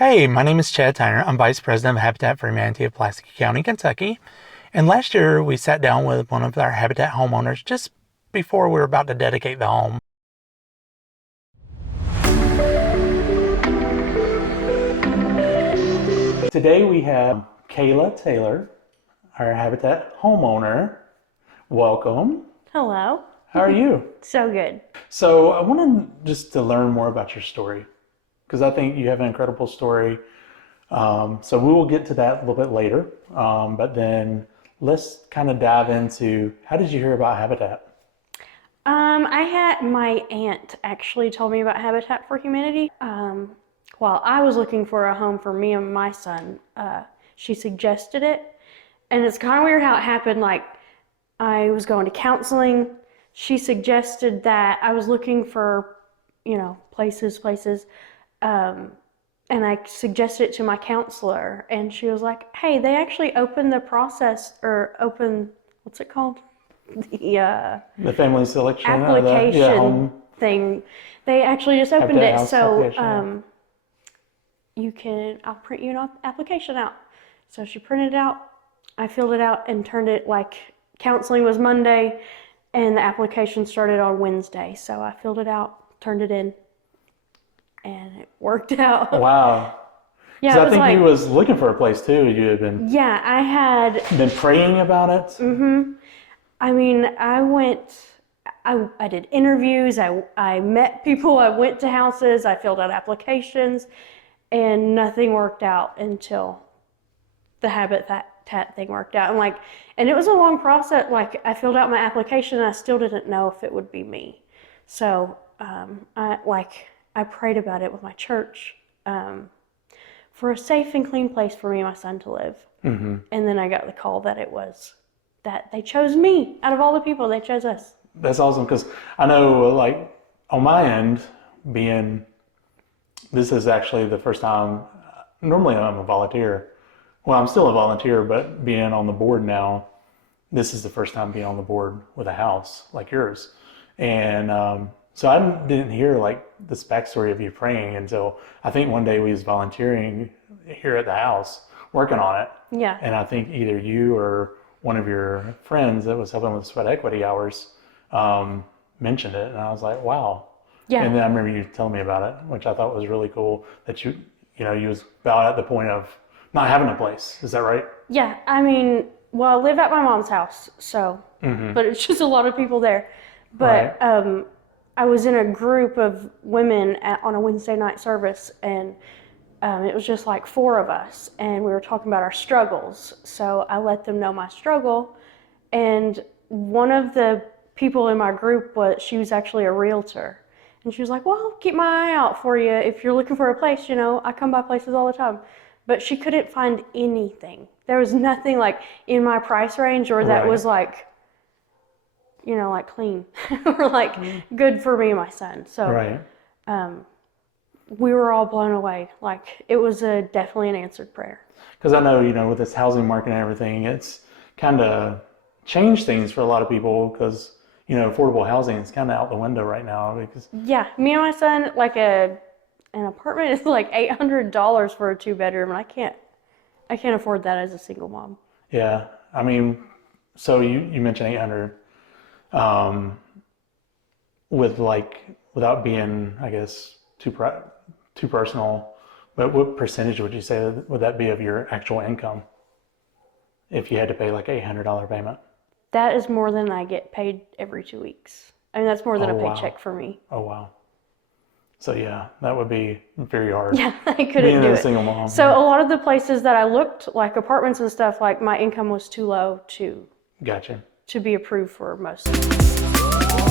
Hey, my name is Chad Tyner. I'm Vice President of Habitat for Humanity of Pulaski County, Kentucky. And last year we sat down with one of our Habitat homeowners just before we were about to dedicate the home. Today we have Kayla Taylor, our Habitat homeowner. Welcome. Hello. How are you? So good. So I wanted just to learn more about your story, because I think you have an incredible story. So we will get to that a little bit later. But then let's kind of dive into, how did you hear about Habitat? I had my aunt actually told me about Habitat for Humanity. While I was looking for a home for me and my son, she suggested it. And it's kind of weird how it happened. Like, I was going to counseling. She suggested that I was looking for, places. And I suggested it to my counselor, and she was like, hey, they actually opened the process, what's it called? The family selection application thing. They actually just opened it, so I'll print you an application out. So she printed it out, I filled it out and turned it, counseling was Monday, and the application started on Wednesday. So I filled it out, turned it in, and it worked out. Wow. Yeah, I think you was looking for a place too. You had been. Yeah, I had been praying about it. Mm-hmm. I mean, I did interviews. I met people. I went to houses. I filled out applications, and nothing worked out until the Habitat thing worked out. And it was a long process. I filled out my application, and I still didn't know if it would be me. So I prayed about it with my church for a safe and clean place for me and my son to live. Mm-hmm. And then I got the call that that they chose me. Out of all the people, they chose us. That's awesome, because I know, on my end, this is actually the first time, normally I'm a volunteer. Well, I'm still a volunteer, but being on the board now, this is the first time being on the board with a house like yours. And so I didn't hear this backstory of you praying until I think one day we was volunteering here at the house, working on it. Yeah. And I think either you or one of your friends that was helping with sweat equity hours mentioned it, and I was like, wow. Yeah. And then I remember you telling me about it, which I thought was really cool, that you was about at the point of not having a place. Is that right? Yeah. I mean, well, I live at my mom's house, so, but it's just a lot of people there. But right. I was in a group of women on a Wednesday night service, and it was just 4 of us, and we were talking about our struggles. So I let them know my struggle, and one of the people in my group she was actually a realtor, and she was like, well, I'll keep my eye out for you if you're looking for a place. I come by places all the time. But she couldn't find anything. There was nothing in my price range or that was clean or good for me and my son. So right. We were all blown away. It was definitely an answered prayer. Because I know, with this housing market and everything, it's kind of changed things for a lot of people, because, affordable housing is kind of out the window right now. Because yeah, me and my son, an apartment is $800 for a 2-bedroom, and I can't afford that as a single mom. Yeah, I mean, so you mentioned 800. Without being, I guess, too personal, but what percentage would you say would that be of your actual income if you had to pay $800 payment? That is more than I get paid every 2 weeks. I mean, that's more than a paycheck for me. Oh, wow. So yeah, that would be very hard. Yeah, I couldn't do being it. a single mom. So a lot of the places that I looked, apartments and stuff, my income was too low Gotcha. to be approved for most of them.